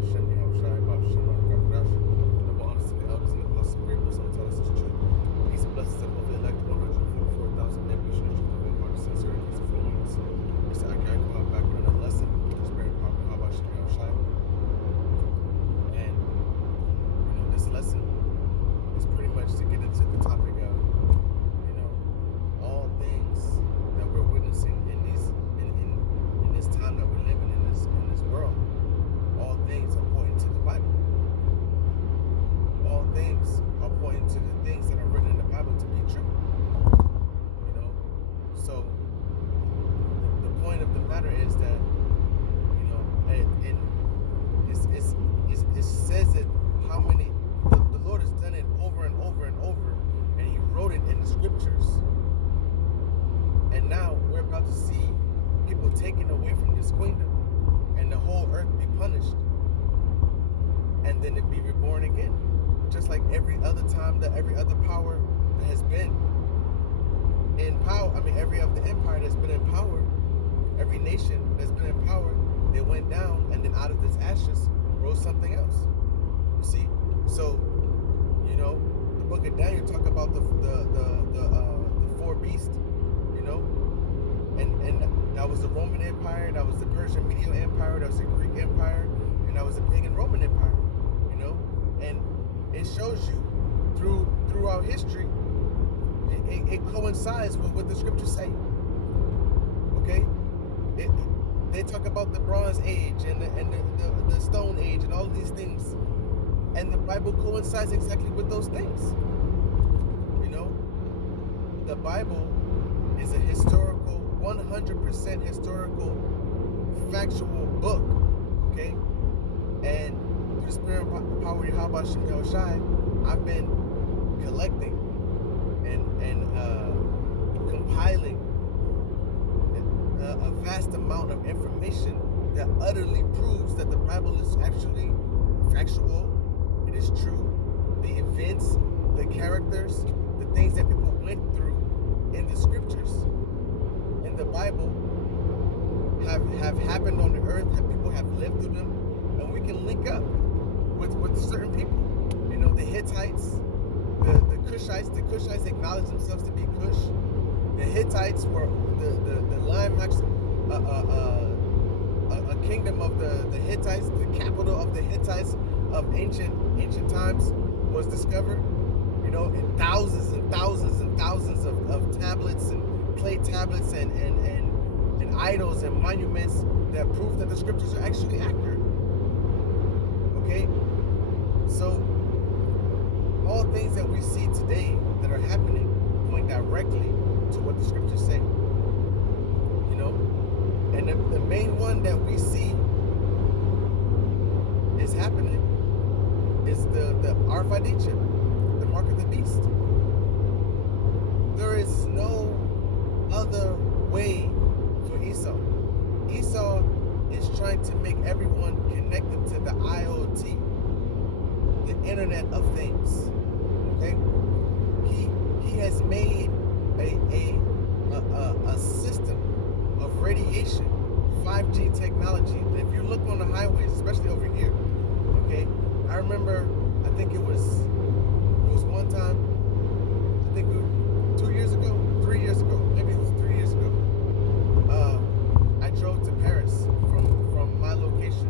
Hashem Yahushai, Hashem Rakakurash. Double honors to the elders and apostles of great wisdom tell us it's true. Peace and blessings of the elect 144,000 members of the heart of sincerity, peace and fluence. Mr. Akai come back with another lesson. Just very powerful. How about Hashem Yahushai? And, this lesson is pretty much to get into the topic of, all things that we're witnessing in this time that we're living in this world. All things are pointing to the Bible. All things are pointing to the things that are written in the Bible to be true. So the point of the matter is that, it says it how many the Lord has done it over and over and over, and He wrote it in the scriptures. And now we're about to see people taken away from this kingdom, and the whole earth be punished, and then it be reborn again, just like every other time that every other power that has been in power. I mean, every other empire that's been in power, every nation that's been in power, they went down, and then out of this ashes rose something else. You see, so the book of Daniel talk about the four beasts. And that was the Roman Empire, that was the Persian Median Empire, that was the Greek Empire, and that was the pagan Roman Empire, and it shows you throughout history, it coincides with what the scriptures say. Okay, they talk about the Bronze Age and the Stone Age and all of these things, and the Bible coincides exactly with those things. The Bible is a historical, 100% historical, factual book, okay? And through the spirit and power of Yahweh Shem Yahushai, I've been collecting and compiling a vast amount of information that utterly proves that the Bible is actually factual. It is true. The events, the characters, the things that people went through in the scriptures, in the Bible, have happened on the earth, that people have lived through them, and we can link up with certain people. The Hittites, the Cushites. The Cushites acknowledge themselves to be Cush. The Hittites were the Limax, a kingdom of the Hittites, the capital of the Hittites of ancient times was discovered. And thousands and thousands and thousands of tablets and clay tablets and idols and monuments that prove that the scriptures are actually accurate. Okay? So all things that we see today that are happening point directly to what the scriptures say. And the main one that we see is happening is the RFID chip, the mark of the beast. There is no other way for Esau. Esau is trying to make everyone connected to the IoT, the Internet of Things. Okay, he has made a system of radiation, 5G technology. If you look on the highways, especially over here, okay, I remember, I think it was one time, I think 2 years ago, 3 years ago, maybe it was 3 years ago, I drove to Paris from my location,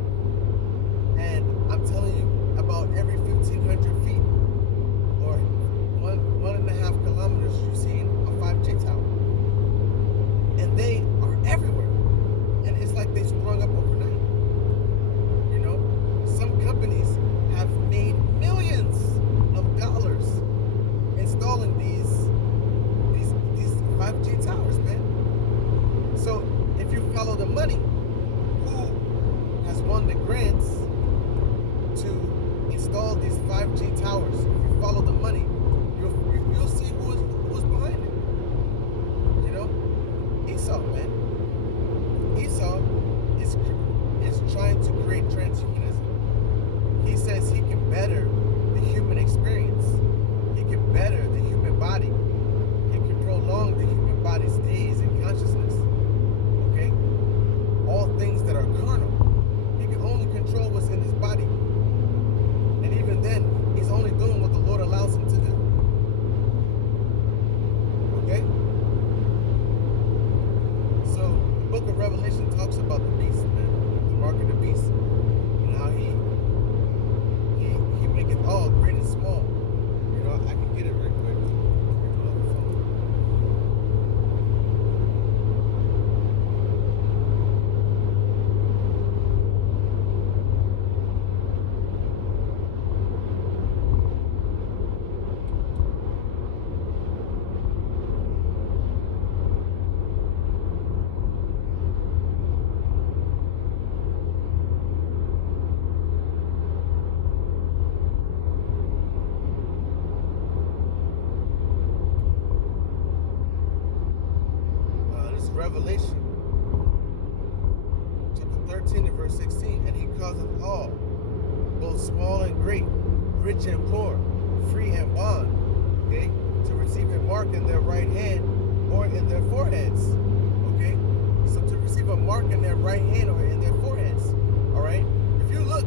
and I'm telling you, about every 1,500 feet or 1.5 kilometers, you see a 5G tower, and they are everywhere, and it's like they sprung up overnight. Some companies have made millions of dollars installing these 5G towers, man. So if you follow the money, who has won the grants to install these 5G towers? If you follow the money, you'll see who's behind it. Esau, man. Esau is trying to create transhumanism. He says he can better the human experience. He can better the human body. He can prolong the human body's days and consciousness. Okay? All things that are carnal. He can only control what's in his body. book of Revelation talks about the beast, man, the mark of the beast, and how he maketh all great and small. You know, I can get it right quick. Here's my other phone. This is Revelation, chapter 13 and verse 16. And he causeth all, both small and great, rich and poor, free and bond, okay, to receive a mark in their right hand or in their foreheads, okay? So to receive a mark in their right hand or in their foreheads, all right? If you look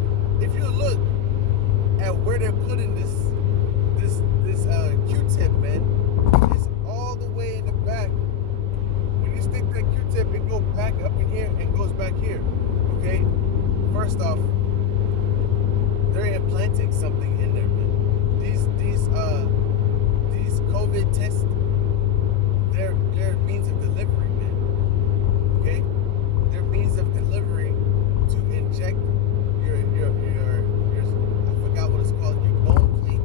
at where they're putting this Q-tip, man, it's all the way in the back. When you stick that Q-tip, it goes back up in here and goes back here, okay? First off, they're implanting something in there, man. These COVID tests, they're means of delivery, man. Okay, they're means of delivery to inject your I forgot what it's called, your bone plate.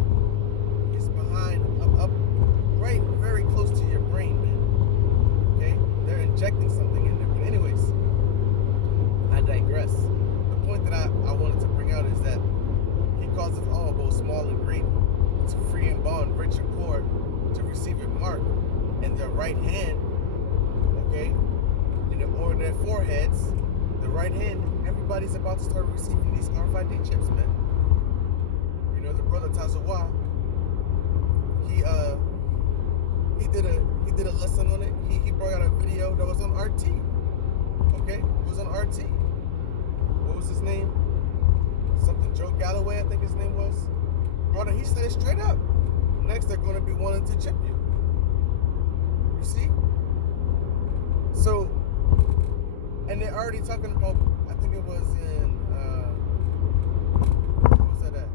It's behind up right very close to your brain, man. Okay, they're injecting something in there. But anyways, I digress. The point that I wanted to bring out is that he causeth all, both small and great, to free and bond, rich and poor, to receive a mark in their right hand, okay, or their foreheads. The right hand, everybody's about to start receiving these RFID chips, man. You know, the brother Tazawa, he did a lesson on it. He brought out a video that was on RT. Okay, it was on RT. What was his name? Something Joe Galloway, I think his name was. Brother, he said it straight up. Next, they're going to be wanting to chip you. You see? So, and they're already talking about, I think it was in, what was that at?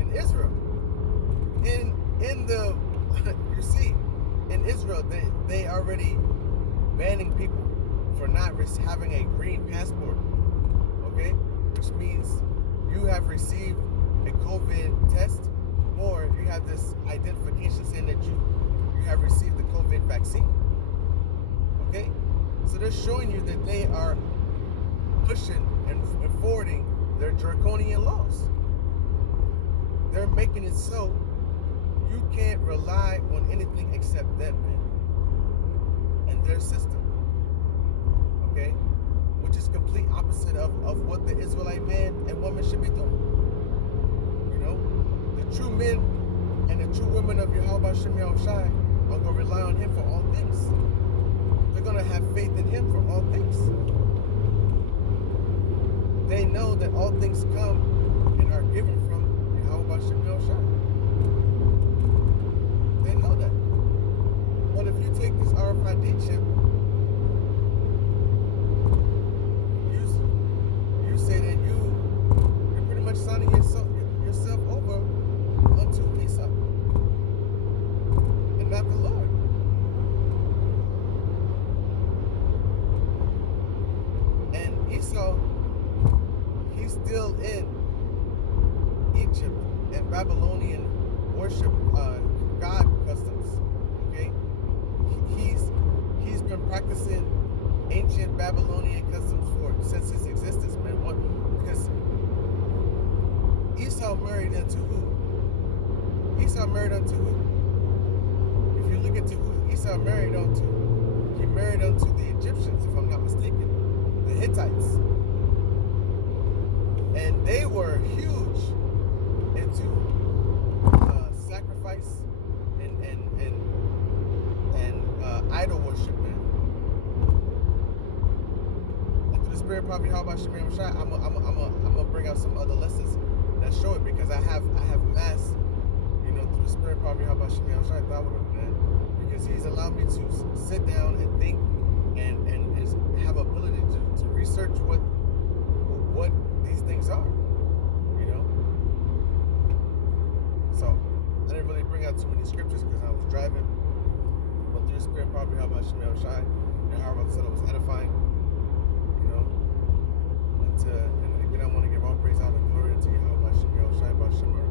In Israel. In the, you see, in Israel, they already banning people for not having a green passport. Okay? Which means you have received a COVID test, or you have this identification saying that you have received the COVID vaccine. Okay? So they're showing you that they are pushing and forwarding their draconian laws. They're making it so you can't rely on anything except them, man, and their system. Okay? Which is complete opposite of what the Israelite man and woman should be doing. You know? The true men and the true women of Yahweh Shem Yahushai are going to rely on him for all things. They're going to have faith in him for all things. They know that all things come and are given from Yahweh Shem Yahushai. They know that. But if you take this RFID chip, you say that you're pretty much signing yourself over unto Esau and not the Lord. And Esau, he's still in Egypt and Babylonian worship God customs. Okay, he's been practicing ancient Babylonian customs since his existence, man. Because Esau married unto who? Esau married unto who? If you look into who Esau married unto, he married unto the Egyptians, if I'm not mistaken, the Hittites. And they were huge into sacrifice and idol worship, man. And through the Spirit, probably how about Shemir Mashai, I'm gonna bring out some other lessons that show it, because I have mass, you know, through the Spirit, probably how about Shemir Mashai, man, because he's allowed me to sit down and think and research what these things are, you know. So I didn't really bring out too many scriptures because I was driving. But through the Spirit, probably how about Shemel Shai, and how I said it was edifying, you know. And again, I want to give all praise, honor, and glory to you, how about Shemel Shai, about Shemel